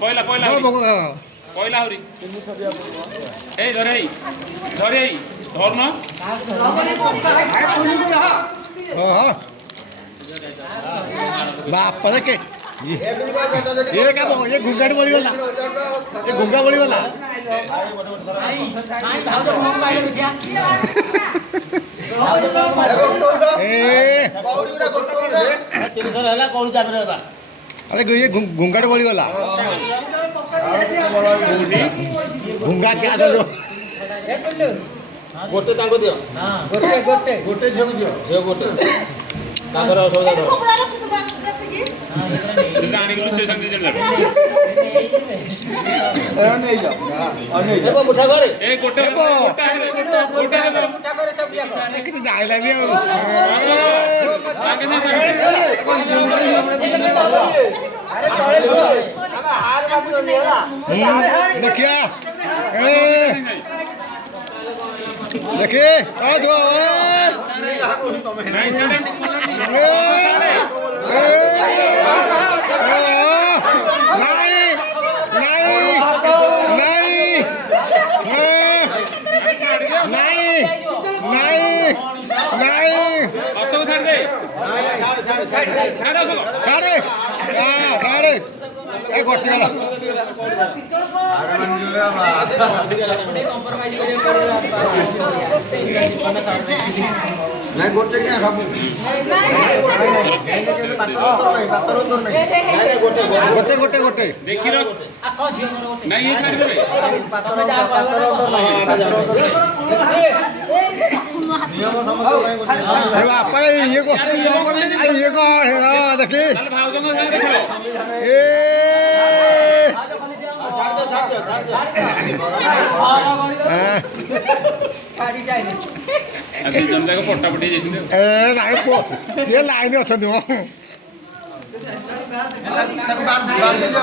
पहला पहला पहला हरी ए धरे धरे धरना बाप के ये क्या ये घुंगाट बोली वाला ये घुंगा बोली वाला अरे ये घुंगाट बोली वाला घुंगा क्या दो गोटे तांको दियो गोटे गोटे गोटे झोक दियो झोक गोटे तांकर सौदा दो जाने के लुच्चे संग जन नहीं जा नहीं देखो मुठा करे ए गोटे गोटे मुठा करे सब दिया किती जायला बी संग नहीं संग अरे तळे हम हार बाजू नहीं होला देखिए देखिए आ दो नहीं चले नहीं गोटे क्या सब गोटे गोटे गोटे देखी रख नहीं ये साइड दे बाप ये को देखी चल भाव जंग संग देखो ए अभी जमदा को पट्टा पट्टी जैसे ए नाही ये लाईन अछन